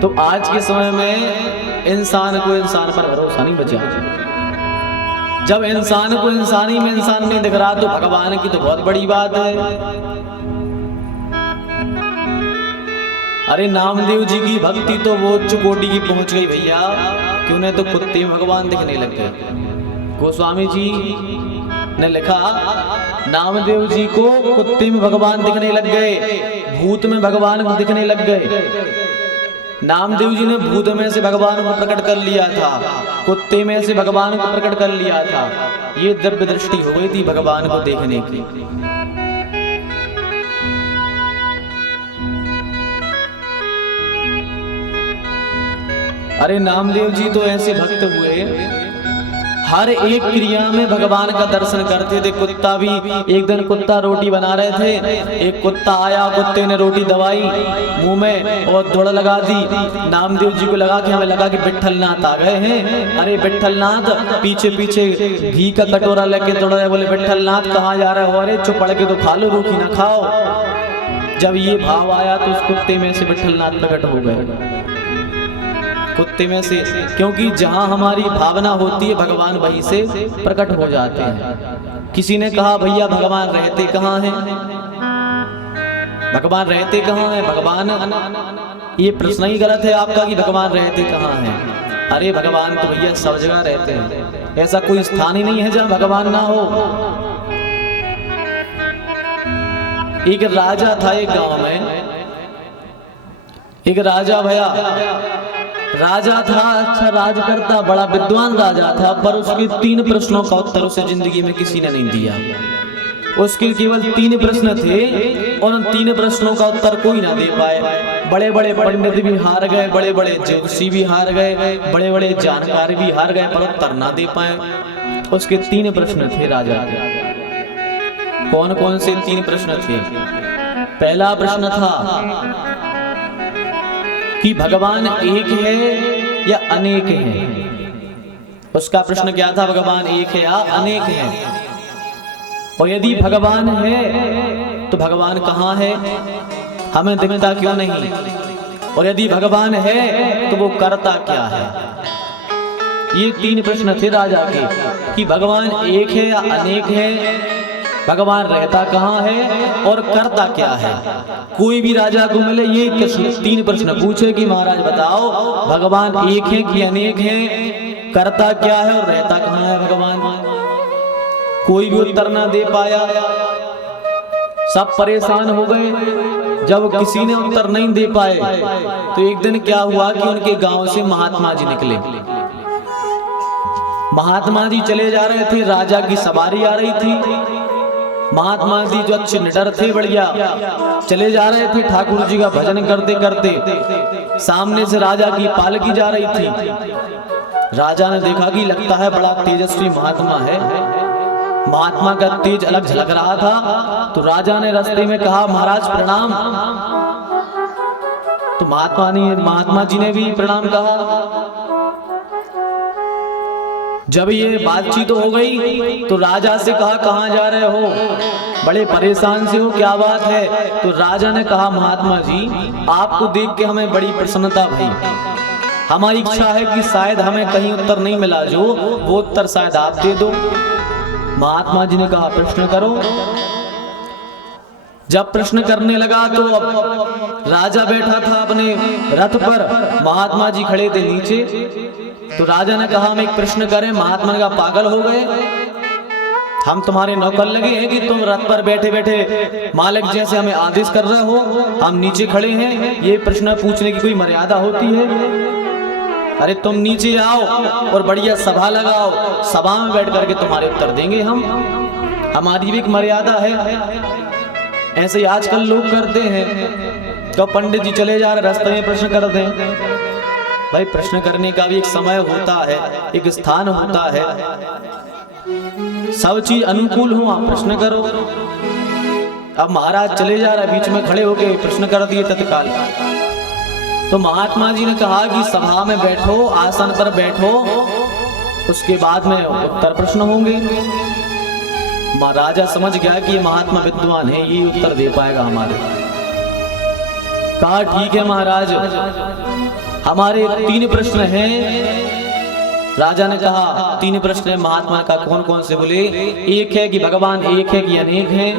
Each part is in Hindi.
तो आज के समय में इंसान को इंसान पर भरोसा नहीं बचा। जब इंसान को इंसानी में इंसान नहीं दिख रहा तो भगवान की तो बहुत बड़ी बात है। अरे नामदेव जी की भक्ति तो वो उच्च कोटि की पहुंच गई भैया कि उन्हें तो कुत्ते में भगवान दिखने लग गए। गोस्वामी जी ने लिखा नामदेव जी को कुत्ते में भगवान दिखने लग गए, भूत में भगवान को दिखने लग गए। नामदेव जी ने भूत में से भगवान को प्रकट कर लिया था, कुत्ते में से भगवान को प्रकट कर लिया था। ये दिव्य दृष्टि हो गई थी भगवान को देखने की। अरे नामदेव जी तो ऐसे भक्त हुए, हर एक क्रिया में भगवान का दर्शन करते थे। कुत्ता भी, एक दिन कुत्ता रोटी बना रहे थे, एक कुत्ता आया, कुत्ते ने रोटी दबाई मुंह में और दौड़ लगा दी। नामदेव जी को लगा कि हमें लगा कि विट्ठलनाथ आ गए हैं। अरे विट्ठलनाथ पीछे पीछे घी का कटोरा लेके दौड़ रहे, बोले विट्ठलनाथ कहाँ जा रहे हो? अरे चुप पड़ के तो खा लो, रोटी ना खाओ। जब ये भाव आया तो उस कुत्ते में से विट्ठलनाथ प्रकट हो गए, कुत्ते में से। क्योंकि जहां हमारी भावना होती है भगवान वहीं से प्रकट हो जाते हैं। किसी ने कहा भैया भगवान रहते कहाँ हैं? भगवान रहते कहाँ हैं? भगवान, ये प्रश्न ही गलत है आपका कि भगवान रहते कहाँ हैं। अरे भगवान तो भैया सब जगह रहते हैं, ऐसा कोई स्थान ही नहीं है जहां भगवान ना हो। एक राजा था एक गांव में, एक राजा भैया राजा था, अच्छा राज करता, बड़ा विद्वान राजा था, पर उसके 3 प्रश्नों का उत्तर उसे जिंदगी में किसी ने नहीं दिया। उसके केवल 3 प्रश्न थे और उन 3 प्रश्नों का उत्तर कोई ना दे पाए। बड़े बड़े पंडित भी हार गए, बड़े बड़े ज्योतिषी भी हार गए, बड़े बड़े जानकार भी हार गए, पर उत्तर ना दे पाए। उसके 3 प्रश्न थे राजा के। कौन कौन से 3 प्रश्न थे? पहला प्रश्न था कि भगवान एक है या अनेक है। उसका प्रश्न क्या था? भगवान एक है या अनेक है? और यदि भगवान है तो भगवान कहाँ है, हमें दिखता क्यों नहीं? और यदि भगवान है तो वो करता क्या है? ये 3 प्रश्न थे राजा के कि भगवान एक है या अनेक है, भगवान रहता कहाँ है और करता क्या है। कोई भी राजा को मिले ये 3 प्रश्न पूछे कि महाराज बताओ भगवान एक है कि अनेक है, करता क्या है और रहता कहाँ है भगवान। कोई भी उत्तर ना दे पाया, सब परेशान हो गए। जब किसी ने उत्तर नहीं दे पाए तो एक दिन क्या हुआ कि उनके गांव से महात्मा जी निकले। महात्मा जी चले जा रहे थे, राजा की सवारी आ रही थी। महात्मा जी जो अच्छे निडर थे, बढ़िया चले जा रहे थे ठाकुर जी का भजन करते करते। सामने से राजा की पालकी जा रही थी। राजा ने देखा कि लगता है बड़ा तेजस्वी महात्मा है, महात्मा का तेज अलग झलक रहा था। तो राजा ने रास्ते में कहा महाराज प्रणाम। तो महात्मा जी ने भी प्रणाम कहा। जब ये बातचीत हो गई तो राजा से कहा कहाँ जा रहे हो, बड़े परेशान से हो, क्या बात है? तो राजा ने कहा महात्मा जी आपको देख के हमें बड़ी प्रसन्नता भई, हमारी इच्छा है कि शायद हमें कहीं उत्तर नहीं मिला जो वो उत्तर शायद आप दे दो। महात्मा जी ने कहा प्रश्न करो। जब प्रश्न करने लगा तो अब राजा बैठा था अपने रथ पर, महात्मा जी खड़े थे नीचे। तो राजा ने कहा हम एक प्रश्न करें। महात्मा ने कहा पागल हो गए, हम तुम्हारे नौकर लगे हैं कि तुम रथ पर बैठे बैठे मालिक जैसे हमें आदेश कर रहे हो, हम नीचे खड़े हैं, ये प्रश्न पूछने की कोई मर्यादा होती है? अरे तुम नीचे आओ और बढ़िया सभा लगाओ, सभा में बैठ करके तुम्हारे उत्तर देंगे हम, हमारी भी एक मर्यादा है। ऐसे ही आजकल लोग करते हैं, तो पंडित जी चले जा रहे रास्ते में प्रश्न कर दें। भाई प्रश्न करने का भी एक समय होता है, एक स्थान होता है, सब चीज अनुकूल हो आप प्रश्न करो। अब महाराज चले जा रहे, बीच में खड़े होके प्रश्न कर दिए तत्काल। तो महात्मा जी ने कहा कि सभा में बैठो, आसन पर बैठो, उसके बाद में उत्तर प्रश्न होंगे। महाराजा समझ गया कि ये महात्मा विद्वान है, ये उत्तर दे पाएगा हमारे। कहा ठीक है महाराज, हमारे 3 प्रश्न हैं। राजा ने कहा 3 प्रश्न है। महात्मा का कौन कौन से? बोले एक है कि भगवान एक है कि अनेक हैं,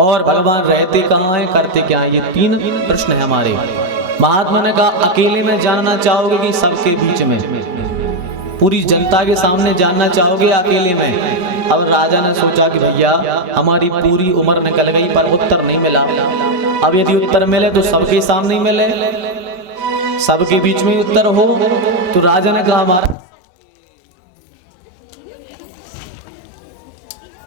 और भगवान रहते कहाँ हैं, करते क्या हैं? ये 3 प्रश्न है हमारे। महात्मा ने कहा अकेले में जानना चाहोगे कि सबके बीच में, पूरी जनता के सामने जानना चाहोगे अकेले में? अब राजा ने सोचा कि भैया हमारी पूरी उम्र निकल गई पर उत्तर नहीं मिला। अब यदि उत्तर मिले तो सबके सामने ही मिले, सबके बीच में उत्तर हो। तो राजा ने कहा हमारा